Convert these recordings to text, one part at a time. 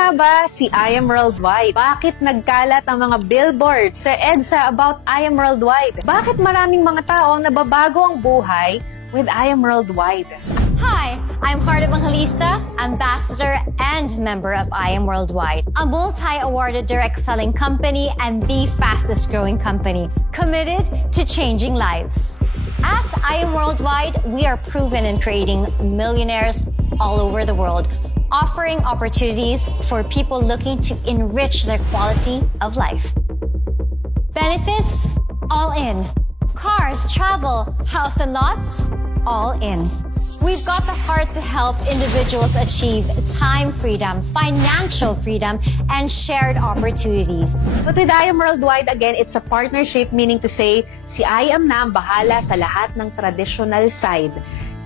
nga ba si I Am Worldwide? Bakit nagkalat ang mga billboards sa EDSA about I Am Worldwide? Bakit maraming mga tao nababago ang buhay with I Am Worldwide? Hi, I'm Heart Evangelista, ambassador and member of I Am Worldwide, a multi-awarded direct selling company and the fastest growing company committed to changing lives. At I Am Worldwide, we are proven in creating millionaires all over the world, offering opportunities for people looking to enrich their quality of life. Benefits, all in. Cars, travel, house and lots, all in. We've got the heart to help individuals achieve time freedom, financial freedom, and shared opportunities. But with I Am Worldwide, again, it's a partnership, meaning to say, si I Am na ang bahala sa lahat ng traditional side.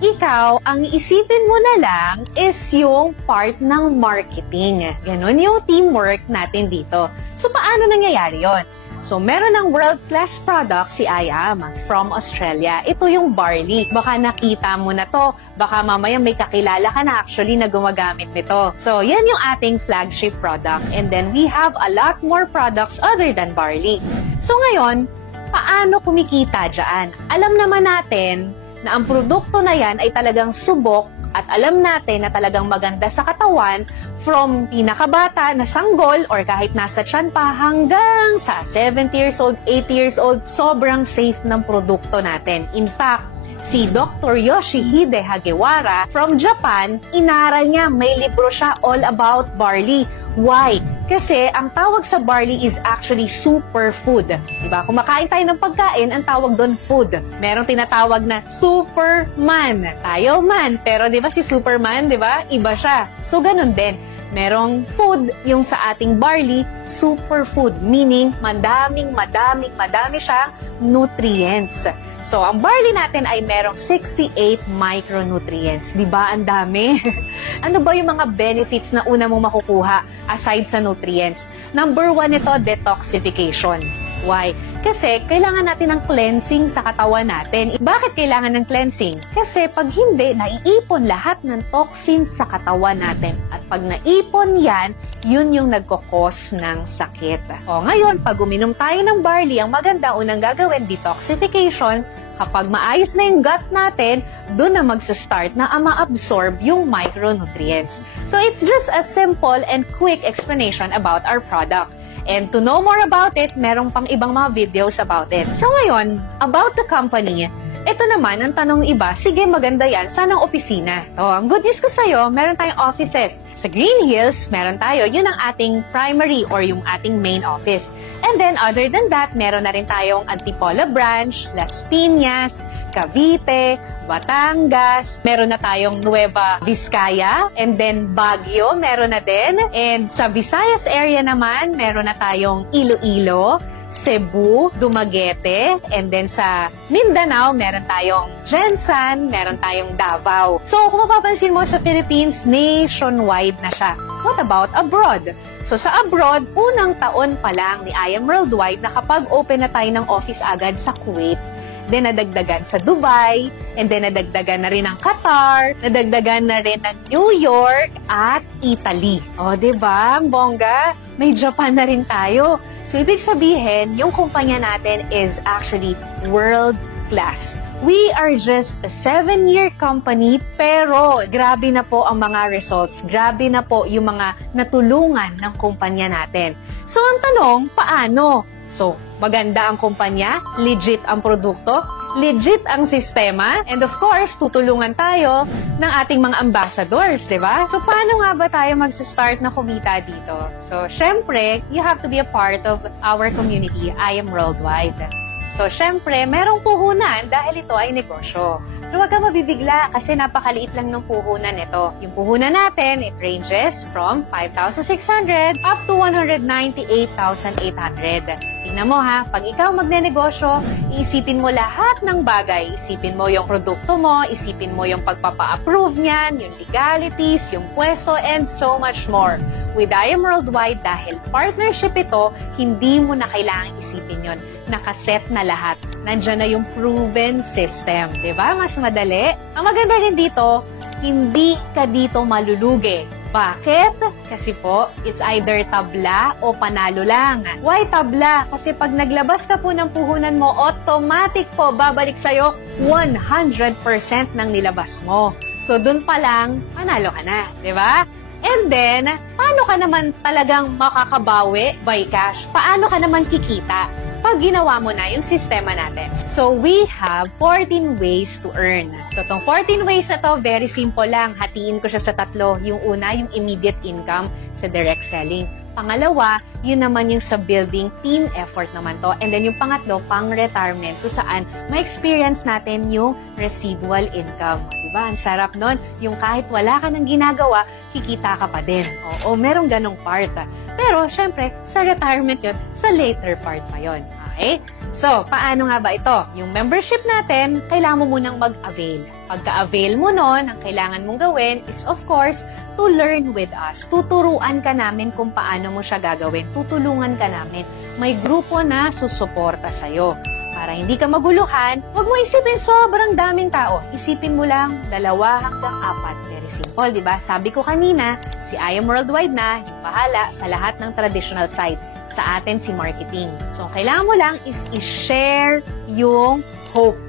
Ikaw, ang isipin mo na lang is yung part ng marketing. Ganon yung teamwork natin dito. So, paano nangyayari yon? So, meron ng world-class product si I Am from Australia. Ito yung barley. Baka nakita mo na to. Baka mamaya may kakilala ka na actually na gumagamit nito. So, yan yung ating flagship product. And then, we have a lot more products other than barley. So, ngayon, paano kumikita dyan? Alam naman natin na ang produkto na yan ay talagang subok at alam natin na talagang maganda sa katawan from pinakabata na sanggol or kahit nasa tiyan pa hanggang sa 70 years old, 80 years old, sobrang safe ng produkto natin. In fact, si Dr. Yoshihide Hagiwara from Japan, inaral niya, may libro siya all about barley. Why? Kasi ang tawag sa barley is actually superfood. Diba? Kung makain tayo ng pagkain, ang tawag doon food. Merong tinatawag na Superman. Tayo man, pero diba si Superman, diba? Iba siya. So ganun din. Merong food yung sa ating barley, superfood, meaning madami siyang nutrients. So, ang barley natin ay merong 68 micronutrients. Diba? Ang dami. Ano ba yung mga benefits na una mong makukuha aside sa nutrients? Number 1 ito, detoxification. Why? Kasi kailangan natin ng cleansing sa katawan natin. Bakit kailangan ng cleansing? Kasi pag hindi, naiipon lahat ng toxins sa katawan natin. At pag naipon yan, yun yung nagkukos ng sakit. O ngayon, pag uminom tayo ng barley, ang maganda unang gagawin, detoxification. Kapag maayos na yung gut natin, doon na magsa-start na ma-absorb yung micronutrients. So it's just a simple and quick explanation about our product. And to know more about it, merong pang ibang mga videos about it. So ngayon, about the company, ito naman, ang tanong iba, sige maganda yan, saan ang opisina? So, ang good news ko sa'yo, meron tayong offices. Sa Green Hills, meron tayo, yun ang ating primary or yung ating main office. And then, other than that, meron na rin tayong Antipolo branch, Las Piñas, Cavite, Batangas, meron na tayong Nueva Vizcaya, and then Baguio, meron na din. And sa Visayas area naman, meron na tayong Iloilo, Cebu, Dumaguete, and then sa Mindanao, meron tayong Jensan, meron tayong Davao. So, kung mapapansin mo sa Philippines, nationwide na siya. What about abroad? So, sa abroad, unang taon pa lang ni I Am Worldwide nakapag-open na tayo ng office agad sa Kuwait. Then, nadagdagan sa Dubai, and then nadagdagan na rin ng Qatar, nadagdagan na rin ng New York at Italy. O, diba? Ang bongga, may Japan na rin tayo. So, ibig sabihin, yung kumpanya natin is actually world-class. We are just a 7-year company, pero grabe na po ang mga results. Grabe na po yung mga natulungan ng kumpanya natin. So, ang tanong, paano? So, maganda ang kumpanya, legit ang produkto, legit ang sistema, and of course, tutulungan tayo ng ating mga ambassadors, di ba? So, paano nga ba tayo mag-start na kumita dito? So, syempre, you have to be a part of our community, I Am Worldwide. So, syempre, merong puhunan dahil ito ay negosyo. Pero huwag ka mabibigla kasi napakaliit lang ng puhunan ito. Yung puhunan natin, it ranges from 5,600 up to 198,800. Tingnan mo ha, pag ikaw magnenegosyo, iisipin mo lahat ng bagay. Isipin mo yung produkto mo, isipin mo yung pagpapa-approve niyan, yung legalities, yung pwesto, and so much more. With I Am Worldwide, dahil partnership ito, hindi mo na kailangang isipin yon. Nakaset na lahat. Nandiyan na yung proven system. Diba? Mas madali. Ang maganda rin dito, hindi ka dito malulugi Bakit? Kasi po, it's either tabla o panalo lang. Why tabla? Kasi pag naglabas ka po ng puhunan mo, automatic po babalik sa'yo 100% ng nilabas mo. So, dun pa lang, panalo ka na. Diba? And then, paano ka naman talagang makakabawi by cash? Paano ka naman kikita pag ginawa mo na yung sistema natin? So, we have 14 ways to earn. So, itong 14 ways na to, very simple lang. Hatiin ko siya sa tatlo. Yung una, yung immediate income sa direct selling. Pangalawa, yun naman yung sa building, team effort naman to. And then yung pangatlo, pang-retirement, kung saan ma-experience natin yung residual income. Diba? Ang sarap nun. Yung kahit wala ka nang ginagawa, kikita ka pa din. Oo, merong ganong part. Pero, syempre, sa retirement yun, sa later part pa yun. Okay? So, paano nga ba ito? Yung membership natin, kailangan mo munang mag-avail. Pagka-avail mo nun, ang kailangan mong gawin is, of course, to learn with us. Tuturuan ka namin kung paano mo siya gagawin. Tutulungan ka namin. May grupo na susuporta sa'yo. Para hindi ka maguluhan, huwag mo isipin sobrang daming tao. Isipin mo lang 2 hanggang 4. Very simple, di ba? Sabi ko kanina, si I Am Worldwide na yung bahala sa lahat ng traditional side. Sa atin si marketing. So, ang kailangan mo lang is i-share yung hope.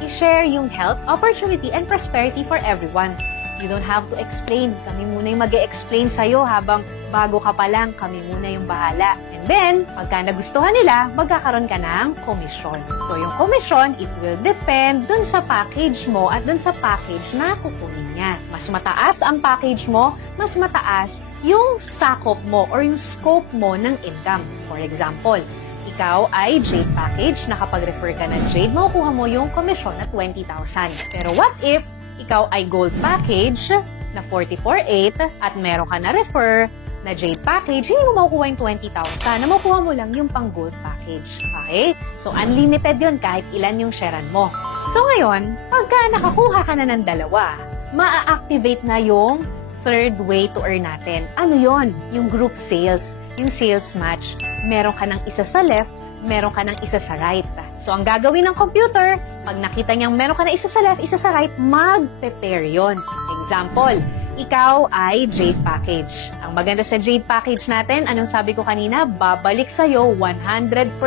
I-share yung health, opportunity, and prosperity for everyone. You don't have to explain. Kami muna yung mag-e-explain sa'yo habang bago ka pa lang, kami muna yung bahala. And then, pagka nagustuhan nila, magkakaroon ka ng komisyon. So, yung komisyon, it will depend dun sa package mo at dun sa package na kukunin niya. Mas mataas ang package mo, mas mataas yung sakop mo or yung scope mo ng income. For example, ikaw ay Jade package, nakapag-refer ka ng Jade, makukuha mo yung komisyon na 20,000. Pero what if ikaw ay gold package na 44,800 at meron ka na refer na Jade package, hindi mo makukuha yung 20,000. Na makukuha mo lang yung pang gold package. Okay? So, unlimited yun kahit ilan yung sharean mo. So, ngayon, pagka nakakuha ka na ng dalawa, ma-activate na yung third way to earn natin. Ano yon? Yung group sales. Yung sales match. Meron ka ng isa sa left, meron ka ng isa sa right. So, ang gagawin ng computer, pag nakita niyang meron ka na isa sa left, isa sa right, mag-prepare yun. Example, ikaw ay Jade package. Ang maganda sa Jade package natin, anong sabi ko kanina, babalik sa'yo 100%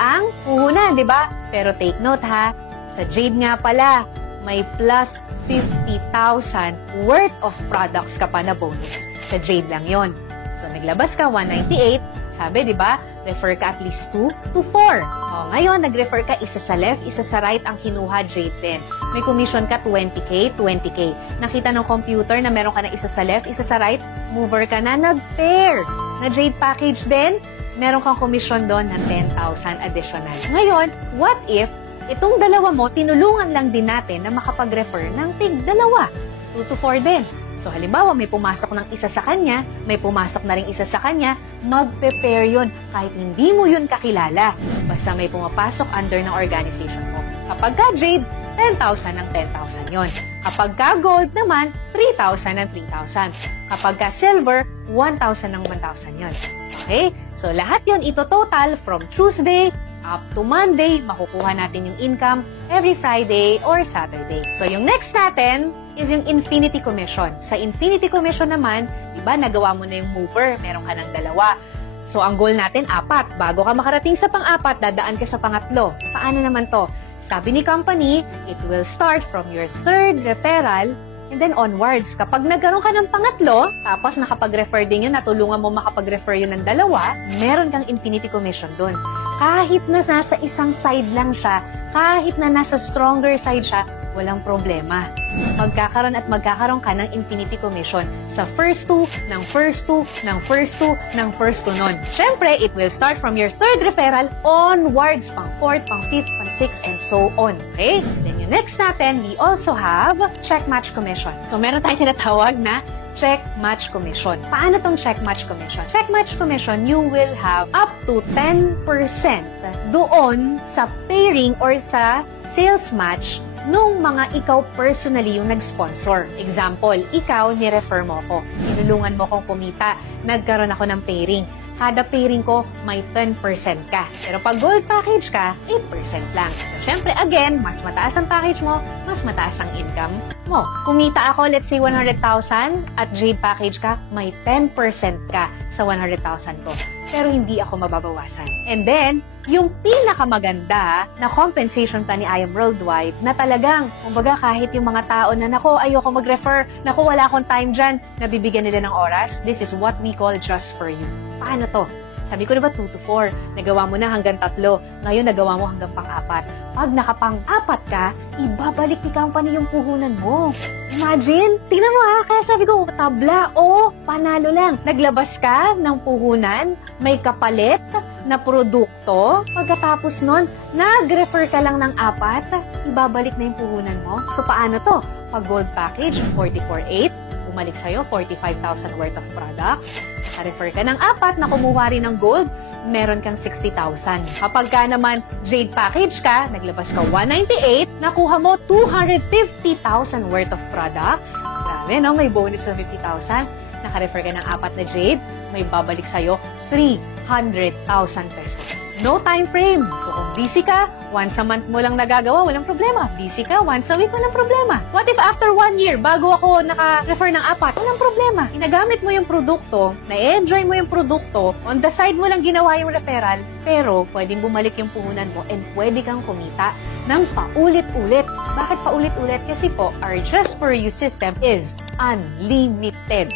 ang puhunan, di ba? Pero take note ha, sa Jade nga pala, may plus 50,000 worth of products ka pa na bonus. Sa Jade lang yon. So, naglabas ka 198, sabi, di ba? Refer ka at least 2 to 4. O, ngayon, nag-refer ka isa sa left, isa sa right ang kinuha, Jade din. May commission ka 20K, 20K. Nakita ng computer na meron ka na isa sa left, isa sa right, mover ka na, nag-pair. Na Jade package din, meron kang commission doon ng 10,000 additional. Ngayon, what if itong dalawa mo, tinulungan lang din natin na makapag-refer ng tig-dalawa. 2 to 4 din. So, halimbawa, may pumasok ng isa sa kanya, may pumasok na rin isa sa kanya, mag-prepare yun kahit hindi mo yun kakilala. Basta may pumapasok under ng organization mo. Kapag ka Jade, 10,000 ng 10,000 yon. Kapag ka Gold naman, 3,000 ng 3,000. Kapag ka Silver, 1,000 ng 1,000 yon. Okay? So, lahat yon ito total from Tuesday up to Monday, makukuha natin yung income every Friday or Saturday. So, yung next natin is yung Infinity Commission. Sa Infinity Commission naman, diba, nagawa mo na yung mover, meron ka ng 2. So, ang goal natin, 4. Bago ka makarating sa pang-4, dadaan ka sa pangatlo. Paano naman to? Sabi ni company, it will start from your 3rd referral and then onwards. Kapag nagkaroon ka ng pangatlo, tapos nakapag-refer din yun, natulungan mo makapag-refer yun ng 2, meron kang Infinity Commission dun. Kahit na nasa isang side lang siya, kahit na nasa stronger side siya, walang problema. Magkakaroon at magkakaroon ka ng Infinity Commission sa first 2, ng first 2, ng first 2, ng first 2 nun. Siyempre, it will start from your 3rd referral onwards, pang 4th, pang 5th, pang 6th, and so on. Okay? Then yung next natin, we also have Check Match Commission. So, meron tayong tinatawag na Check Match Commission. Paano tong Check Match Commission? Check Match Commission, you will have up to 10% doon sa pairing or sa sales match nung mga ikaw personally yung nag-sponsor. Example, ikaw, ni-refer mo ko. Tinulungan mo kong kumita. Nagkaroon ako ng pairing. Kada pairing ko, may 10% ka. Pero pag gold package ka, 8% lang. So, syempre, again, mas mataas ang package mo, mas mataas ang income mo. Kumita ako, let's say 100,000 at Jade Package ka, may 10% ka sa 100,000 ko. Pero hindi ako mababawasan. And then, yung pinakamaganda na compensation plan ni I Am Worldwide na talagang, kumbaga kahit yung mga tao na nako, ayoko mag-refer, nako, wala akong time dyan, nabibigyan nila ng oras, this is what we call just for you. Paano to? Sabi ko diba 2 to 4, nagawa mo na hanggang 3, ngayon nagawa mo hanggang pang-4. Pag nakapang-4 ka, ibabalik ni company yung puhunan mo. Imagine, tingnan mo ha, kaya sabi ko, tabla, panalo lang. Naglabas ka ng puhunan, may kapalit na produkto, pagkatapos nun, nag-refer ka lang ng 4, ibabalik na yung puhunan mo. So paano to? Pag gold package, 44,800, bumalik sa'yo, 45,000 worth of products. Refer ka ng 4 na kumuha rin ng gold, meron kang 60,000. Kapag ka naman Jade Package ka, naglabas ka 198, nakuha mo 250,000 worth of products. Grabe, no? May bonus na 50,000. Naka-refer ka ng 4 na Jade, may babalik sa'yo 300,000 pesos. No time frame. So kung busy ka, once a month mo lang nagagawa, walang problema. Busy ka, once a week, walang problema. What if after 1 year, bago ako naka-refer ng 4, walang problema. Inagamit mo yung produkto, na-enjoy mo yung produkto, on the side mo lang ginawa yung referral, pero pwedeng bumalik yung puhunan mo and pwede kang kumita ng paulit-ulit. Bakit paulit-ulit? Kasi po, our Just For You system is unlimited.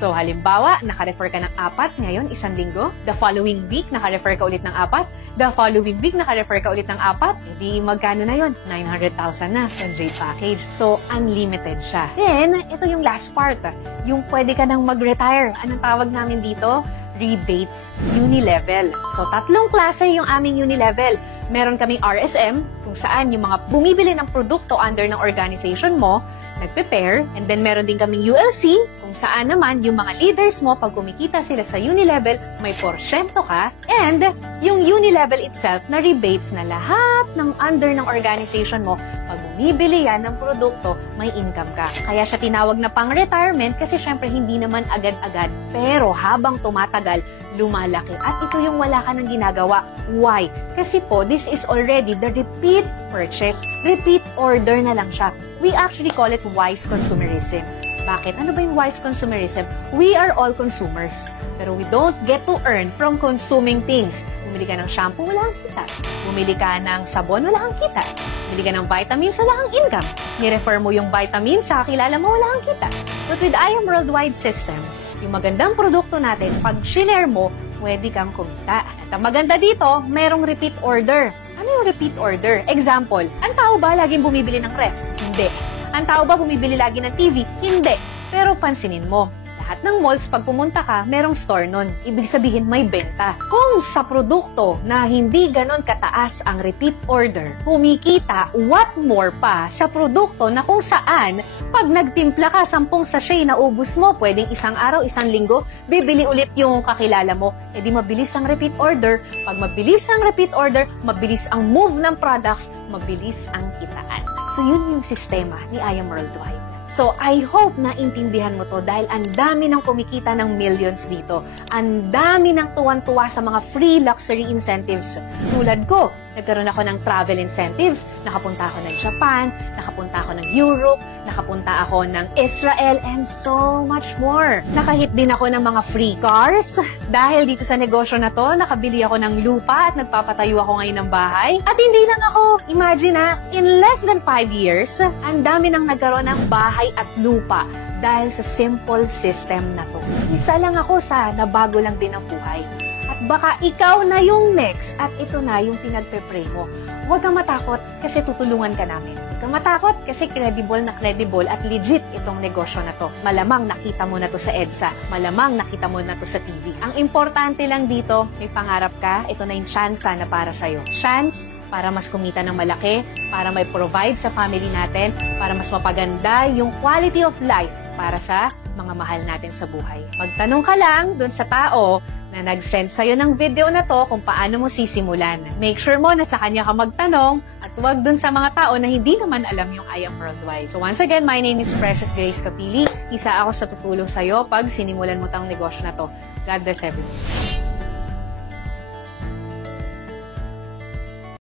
So, halimbawa, naka-refer ka ng 4, ngayon, 1 linggo. The following week, naka-refer ka ulit ng 4. The following week, naka-refer ka ulit ng 4. Edi, magkano na yun? 900,000 na sa Jade Package. So, unlimited siya. Then, ito yung last part. Yung pwede ka nang mag-retire. Anong tawag namin dito? Rebates Unilevel. So, 3 klase yung aming Unilevel. Meron kaming RSM, kung saan yung mga bumibili ng produkto under ng organization mo, nagpe-pair. And then, meron din kaming ULC, kung saan naman yung mga leaders mo, pag kumikita sila sa Unilevel, may porsyento ka. And yung Unilevel itself na rebates na lahat ng under ng organization mo, pag bumibili yan ng produkto, may income ka. Kaya siya tinawag na pang-retirement kasi syempre hindi naman agad-agad. Pero habang tumatagal, lumalaki. At ito yung wala ka nang ginagawa. Why? Kasi po, this is already the repeat purchase. Repeat order na lang siya. We actually call it wise consumerism. Bakit? Ano ba yung wise consumerism? We are all consumers. Pero we don't get to earn from consuming things. Bumili ka ng shampoo, wala kang kita. Bumili ka ng sabon, wala kang kita. Bumili ka ng vitamins, wala kang income. Ni-refer mo yung vitamins sa kakilala mo, wala kang kita. But with I Am Worldwide system, yung magandang produkto natin, pag share mo, pwede kang kumita. At ang maganda dito, merong repeat order. Ano yung repeat order? Example, ang tao ba laging bumibili ng ref? Hindi. Ang tao ba bumibili lagi ng TV? Hindi. Pero pansinin mo, lahat ng malls, pag pumunta ka, merong store nun. Ibig sabihin, may benta. Kung sa produkto na hindi ganon kataas ang repeat order, kumikita, what more pa sa produkto na kung saan, pag nagtimpla ka, 10 sachet na ubus mo, pwedeng 1 araw, 1 linggo, bibili ulit yung kakilala mo. E di mabilis ang repeat order. Pag mabilis ang repeat order, mabilis ang move ng products, mabilis ang kitaan. So yun yung sistema ni I Am Worldwide. So, I hope na intindihan mo to dahil ang dami ng kumikita ng millions dito. Ang dami ng tuwan-tuwa sa mga free luxury incentives. Tulad ko, nagkaroon ako ng travel incentives. Nakapunta ako ng Japan, nakapunta ako ng Europe, nakapunta ako ng Israel, and so much more. Nakahit din ako ng mga free cars. Dahil dito sa negosyo na to, nakabili ako ng lupa at nagpapatayo ako ngayon ng bahay. At hindi lang ako, imagine in less than 5 years, ang dami nang nagkaroon ng bahay at lupa dahil sa simple system na to. Isa lang ako sa nabago lang din ang buhay. At baka ikaw na yung next at ito na yung pinagpe-pray mo. Huwag kang matakot kasi tutulungan ka namin. Huwag kang matakot kasi credible at legit itong negosyo na to. Malamang nakita mo na to sa EDSA. Malamang nakita mo na to sa TV. Ang importante lang dito, may pangarap ka, ito na yung chance na para sa'yo. Chance para mas kumita ng malaki, para may provide sa family natin, para mas mapaganda yung quality of life para sa mga mahal natin sa buhay. Magtanong ka lang dun sa tao na nag-send sa'yo ng video na to kung paano mo sisimulan. Make sure mo na sa kanya ka magtanong at huwag dun sa mga tao na hindi naman alam yung I Am Worldwide. So once again, my name is Precious Grace Capili. Isa ako sa tutulong sa'yo pag sinimulan mo tang negosyo na to. God bless everyone.